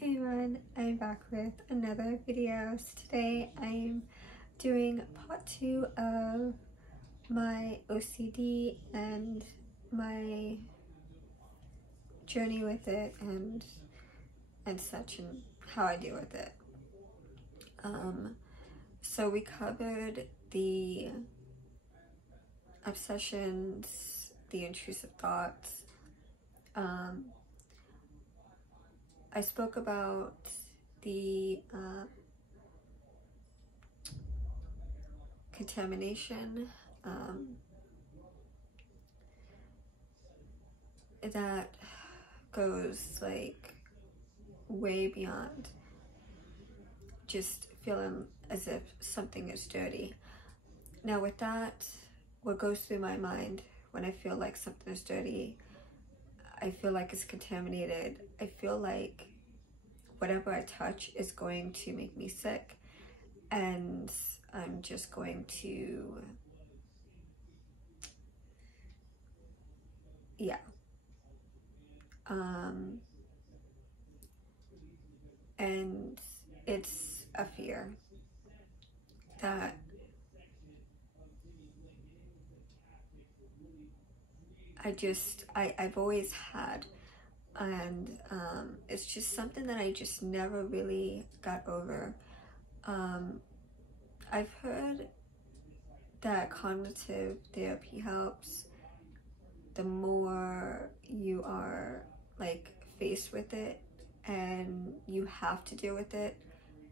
Hey everyone, I'm back with another video. So today I'm doing part 2 of my OCD and my journey with it and such, and how I deal with it. So we covered the obsessions, the intrusive thoughts. I spoke about the contamination that goes like way beyond just feeling as if something is dirty. Now with that, what goes through my mind when I feel like something is dirty, I feel like it's contaminated. I feel like whatever I touch is going to make me sick, and I'm just going to, yeah. And it's a fear that I've always had, and it's just something that I just never really got over. I've heard that cognitive therapy helps. The more you are like faced with it and you have to deal with it,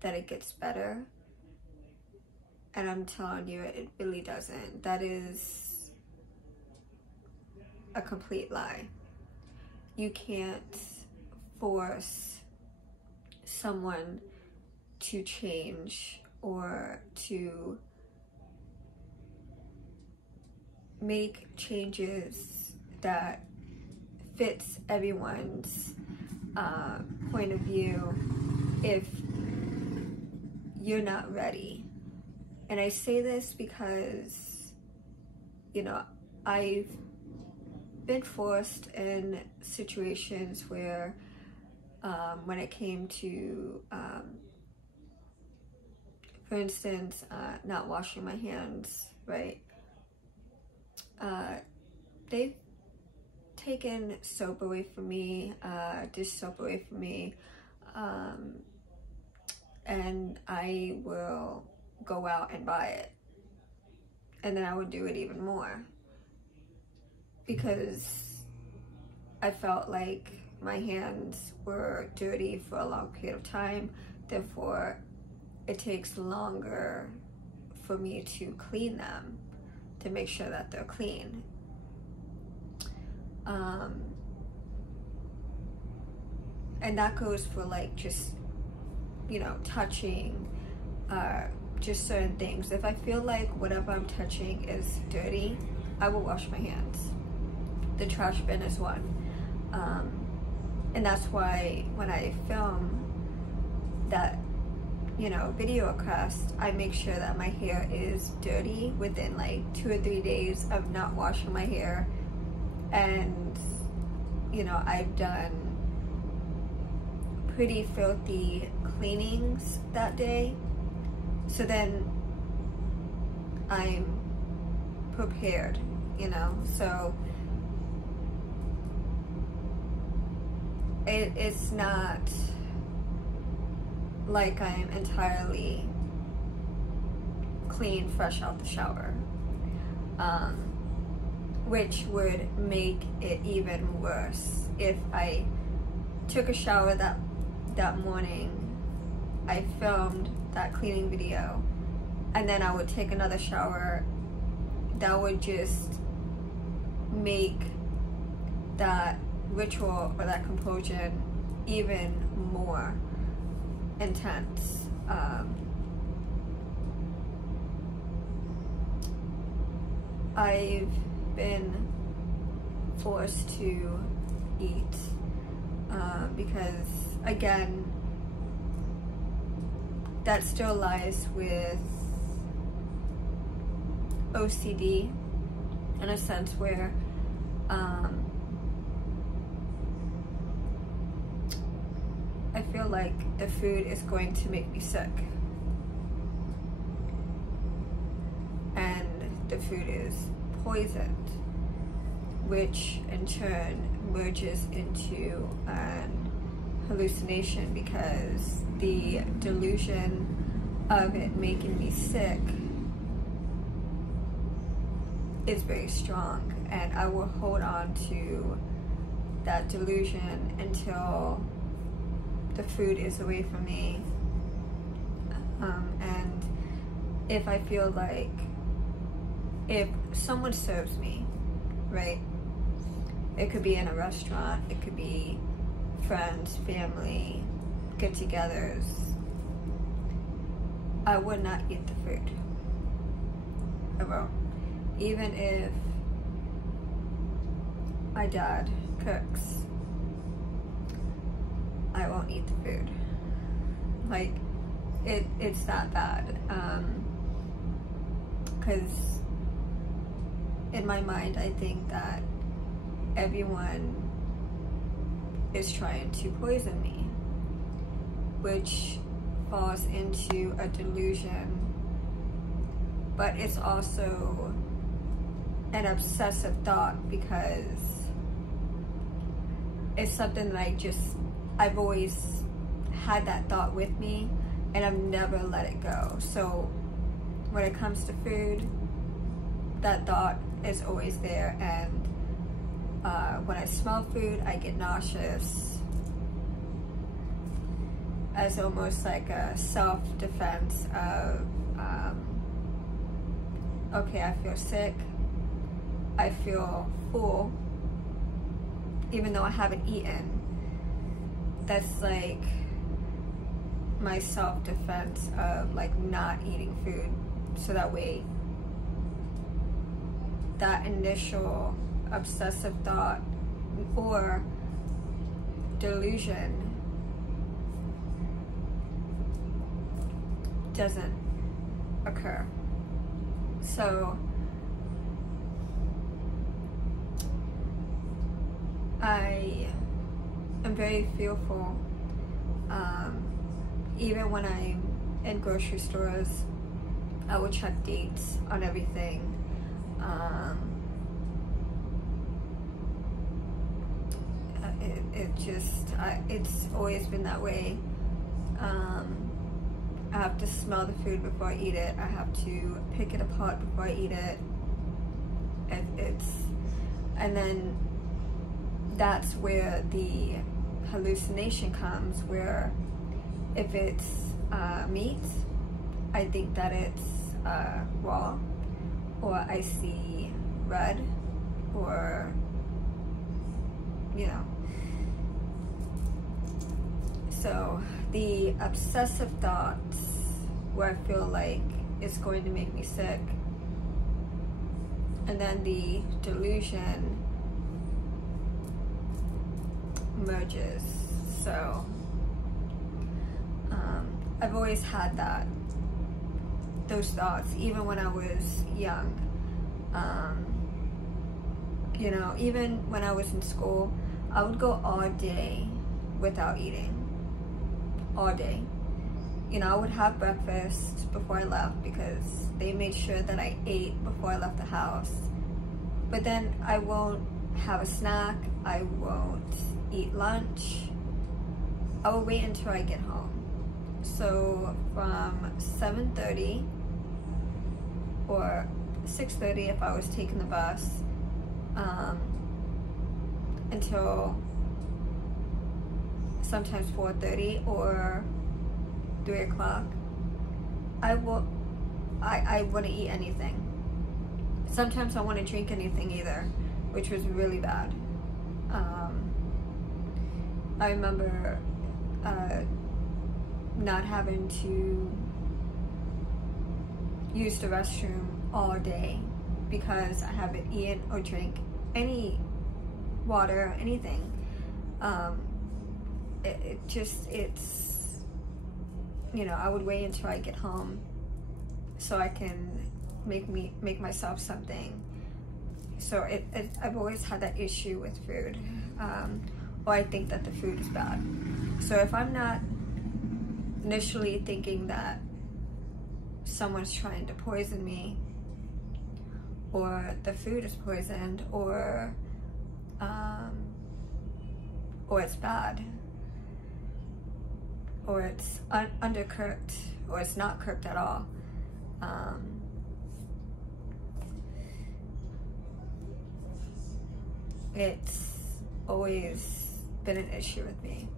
that it gets better. And I'm telling you, it really doesn't. That is a complete lie. You can't force someone to change or to make changes that fits everyone's point of view if you're not ready. And I say this because, you know, I've been forced in situations where when it came to for instance, not washing my hands, right? They've taken soap away from me, dish soap away from me, and I will go out and buy it. And then I would do it even more because I felt like my hands were dirty for a long period of time. Therefore, it takes longer for me to clean them, to make sure that they're clean. And that goes for like just, you know, touching, just certain things. If I feel like whatever I'm touching is dirty, I will wash my hands. The trash bin is one. And that's why when I film that, you know, video cast, I make sure that my hair is dirty within like 2 or 3 days of not washing my hair. And, you know, I've done pretty filthy cleanings that day. So then I'm prepared, you know. So it's not like I'm entirely clean, fresh out the shower, which would make it even worse. If I took a shower that morning, I filmed that cleaning video, and then I would take another shower, that would just make that ritual or that compulsion even more intense. I've been forced to eat because, again, that still lies with OCD in a sense where I feel like the food is going to make me sick. And the food is poisoned, which in turn merges into an hallucination, because the delusion of it making me sick is very strong, and I will hold on to that delusion until the food is away from me. And if I feel like, if someone serves me, right, it could be in a restaurant, it could be friends, family, get-togethers, I would not eat the food. I won't. Even if my dad cooks, I won't eat the food. Like, it's that bad. Because in my mind, I think that everyone is trying to poison me, which falls into a delusion, but it's also an obsessive thought, because it's something that I've always had that thought with me, and I've never let it go. So when it comes to food, that thought is always there, and when I smell food, I get nauseous, as almost like a self-defense of, okay, I feel sick, I feel full, even though I haven't eaten. That's like my self-defense of like not eating food, so that way that initial obsessive thought or delusion doesn't occur. So I am very fearful, even when I'm in grocery stores. I will check dates on everything. It's always been that way. I have to smell the food before I eat it. I have to pick it apart before I eat it. And then that's where the hallucination comes, where if it's meat, I think that it's raw, or I see red, or, you know. So the obsessive thoughts where I feel like it's going to make me sick, and then the delusion merges. So I've always had those thoughts, even when I was young. You know, even when I was in school, I would go all day without eating. All day. You know, I would have breakfast before I left, because they made sure that I ate before I left the house. But then I won't have a snack, I won't eat lunch. I will wait until I get home. So from 7:30 or 6:30 if I was taking the bus, until sometimes 4:30 or 3 o'clock, I wouldn't eat anything. Sometimes I wouldn't drink anything either, which was really bad. I remember not having to use the restroom all day because I haven't eaten or drank any water, anything. It's, you know, I would wait until I get home so I can make myself something. So I've always had that issue with food, or I think that the food is bad. So if I'm not initially thinking that someone's trying to poison me, or the food is poisoned, or it's bad, or it's undercooked, or it's not cooked at all, it's always been an issue with me.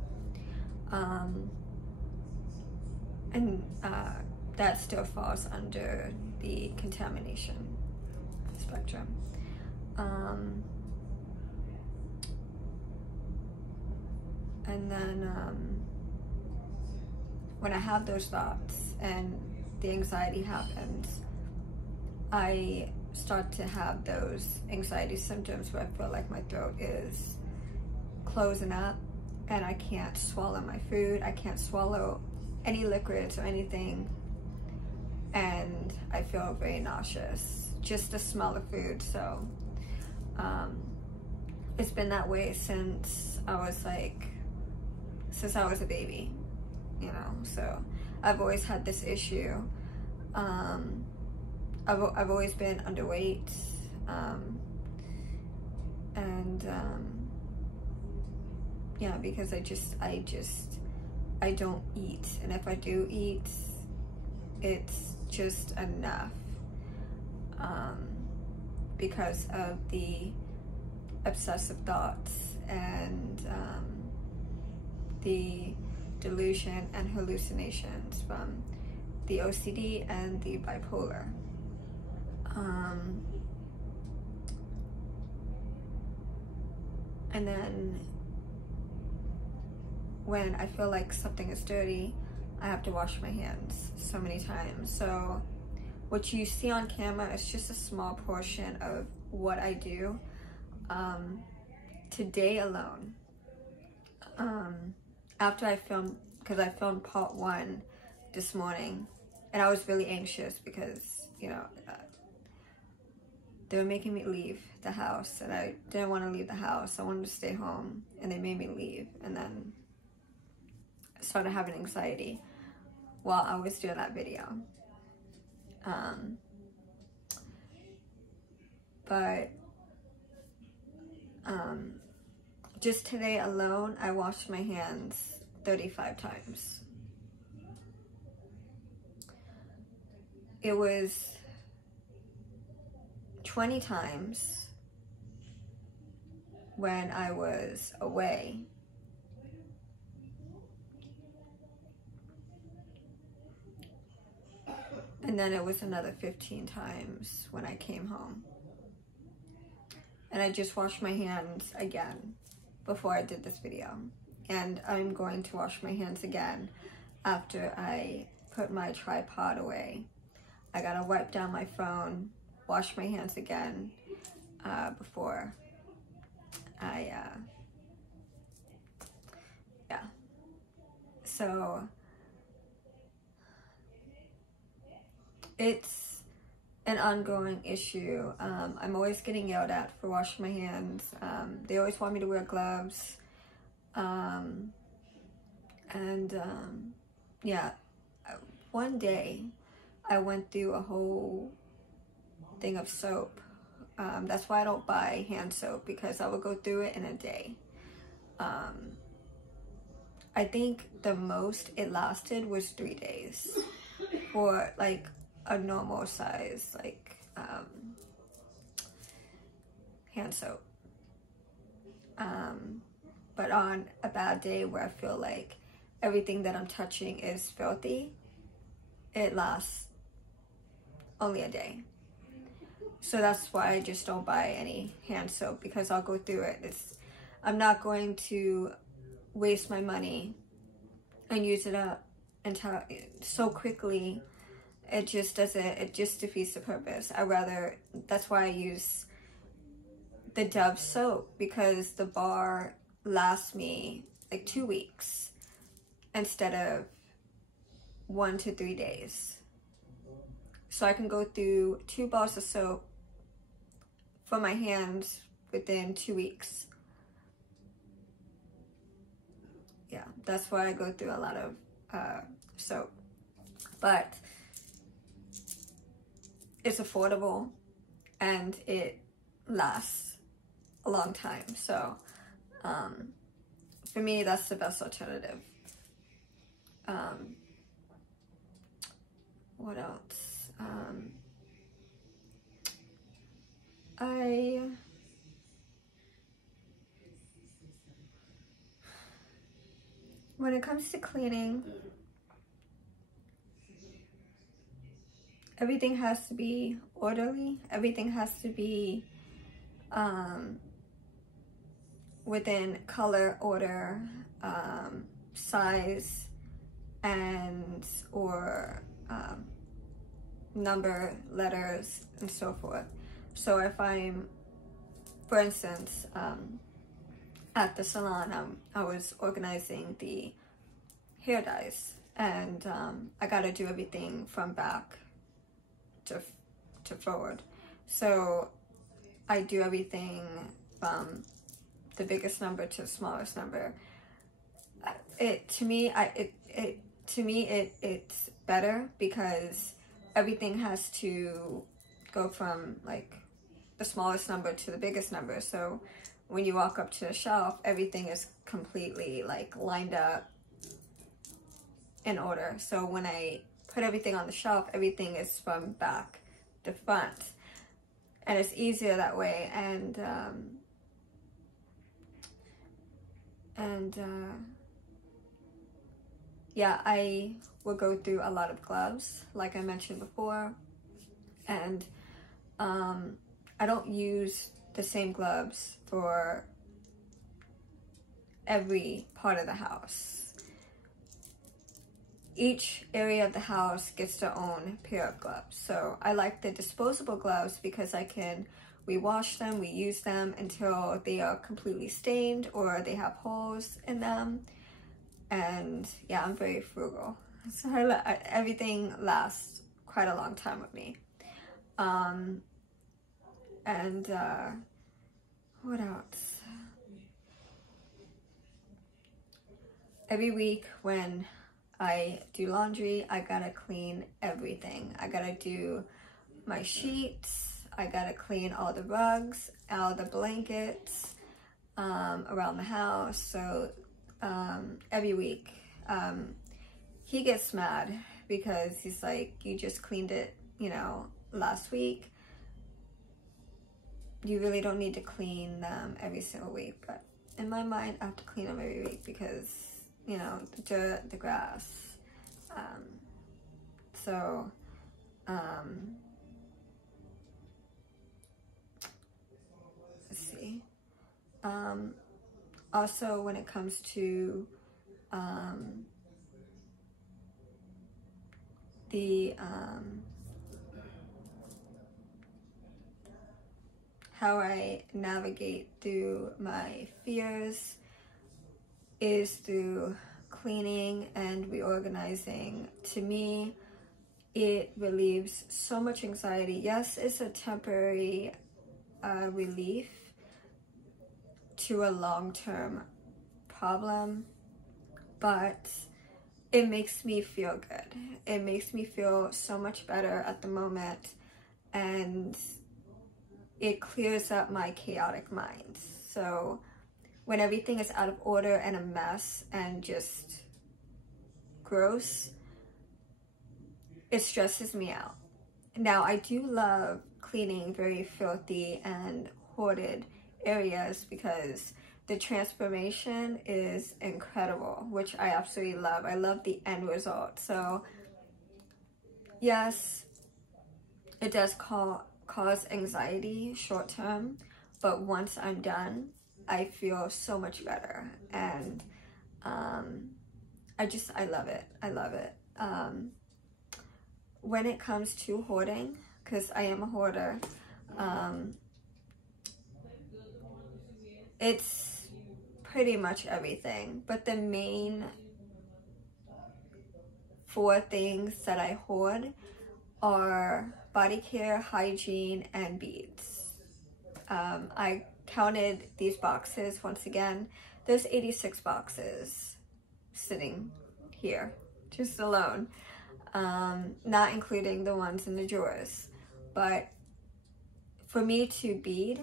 And that still falls under the contamination spectrum. And then when I have those thoughts and the anxiety happens, I start to have those anxiety symptoms where I feel like my throat is closing up and I can't swallow my food, I can't swallow any liquids or anything, and I feel very nauseous, just the smell of food. So it's been that way since I was a baby, you know. So I've always had this issue. I've always been underweight, yeah, because I don't eat, and if I do eat, it's just enough, because of the obsessive thoughts and the delusion and hallucinations from the OCD and the bipolar. And then when I feel like something is dirty, I have to wash my hands so many times. So what you see on camera is just a small portion of what I do. Today alone, after I filmed, because I filmed part 1 this morning, and I was really anxious because, you know, they were making me leave the house, and I didn't want to leave the house. I wanted to stay home, and they made me leave, and then I started having anxiety while I was doing that video. But just today alone, I washed my hands 35 times. It was 20 times when I was away. And then it was another 15 times when I came home. And I just washed my hands again before I did this video. And I'm going to wash my hands again after I put my tripod away. I gotta wipe down my phone, wash my hands again before I, yeah. So it's an ongoing issue. I'm always getting yelled at for washing my hands. They always want me to wear gloves. Yeah, one day I went through a whole thing of soap. That's why I don't buy hand soap, because I would go through it in a day. I think the most it lasted was 3 days for like a normal size, like hand soap. But on a bad day where I feel like everything that I'm touching is filthy, it lasts only a day. So that's why I just don't buy any hand soap, because I'll go through it. I'm not going to waste my money and use it up until so quickly. It just defeats the purpose. That's why I use the Dove soap, because the bar lasts me like 2 weeks instead of 1 to 3 days. So I can go through 2 bars of soap for my hands within 2 weeks. yeah, that's why I go through a lot of soap. But it's affordable and it lasts a long time. So for me, that's the best alternative. What else? When it comes to cleaning, everything has to be orderly. Everything has to be within color, order, size, and or number, letters, and so forth. So if I'm, for instance, at the salon, I was organizing the hair dyes, and I got to do everything from back to forward. So I do everything from the biggest number to the smallest number. To me, it's better because everything has to go from like the smallest number to the biggest number. So when you walk up to the shelf, everything is completely like lined up in order. So when I put everything on the shelf, everything is from back to front, and it's easier that way. And yeah, I will go through a lot of gloves, like I mentioned before, and I don't use the same gloves for every part of the house. Each area of the house gets their own pair of gloves. So I like the disposable gloves because we wash them, we use them until they are completely stained or they have holes in them. And yeah, I'm very frugal. So everything lasts quite a long time with me. What else? Every week when I do laundry, I gotta clean everything. I gotta do my sheets, I gotta clean all the rugs, all the blankets around the house. So every week he gets mad because he's like, you just cleaned it, last week. You really don't need to clean them every single week. But in my mind, I have to clean them every week because the dirt, the grass. Let's see. Also, when it comes to how I navigate through my fears is through cleaning and reorganizing. To me, it relieves so much anxiety. Yes, it's a temporary relief to a long-term problem, but it makes me feel good. It makes me feel so much better at the moment, and it clears up my chaotic mind. So when everything is out of order and a mess and just gross, it stresses me out. Now, I do love cleaning very filthy and hoarded areas because the transformation is incredible, which I absolutely love. I love the end result. So yes, it does cause anxiety short term, but once I'm done, I feel so much better. And I love it. I love it. When it comes to hoarding, because I am a hoarder, it's pretty much everything. But the main 4 things that I hoard are body care, hygiene, and beads. I counted these boxes once again. There's 86 boxes. sitting here, just alone, not including the ones in the drawers. But for me to bead,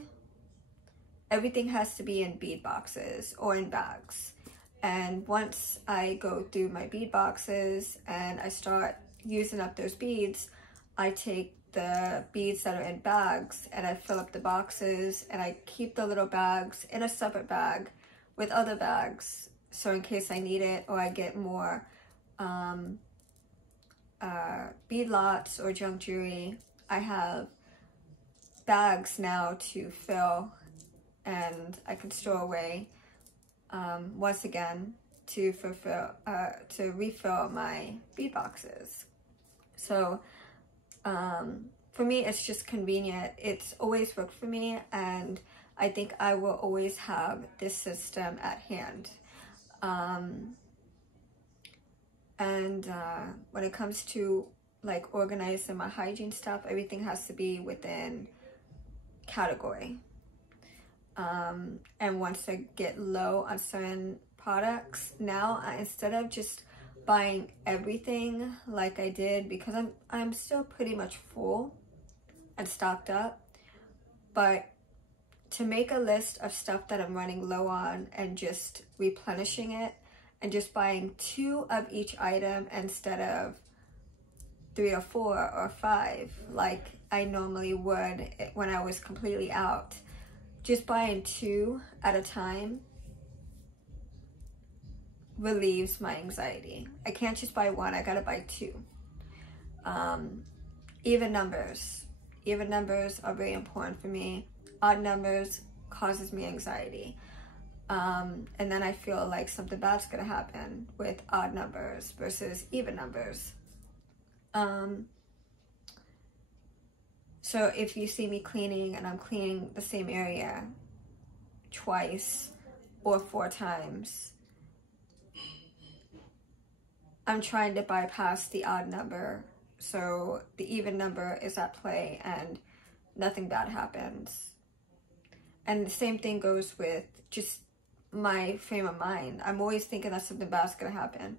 everything has to be in bead boxes or in bags. And once I go through my bead boxes and I start using up those beads, I take the beads that are in bags and I fill up the boxes, and I keep the little bags in a separate bag with other bags, so in case I need it or I get more bead lots or junk jewelry, I have bags now to fill, and I can store away once again to refill my bead boxes. So for me, it's just convenient. It's always worked for me, and I think I will always have this system at hand. When it comes to like organizing my hygiene stuff, everything has to be within category. And once I get low on certain products, now instead of just buying everything like I did, because I'm still pretty much full and stocked up, but to make a list of stuff that I'm running low on and just replenishing it and just buying 2 of each item instead of 3 or 4 or 5 like I normally would when I was completely out. Just buying 2 at a time relieves my anxiety. I can't just buy 1, I gotta buy 2. Even numbers are very important for me. Odd numbers causes me anxiety. And then I feel like something bad's gonna happen with odd numbers versus even numbers. So if you see me cleaning and I'm cleaning the same area twice or 4 times, I'm trying to bypass the odd number, so the even number is at play and nothing bad happens. And the same thing goes with just my frame of mind. I'm always thinking that something bad's gonna happen.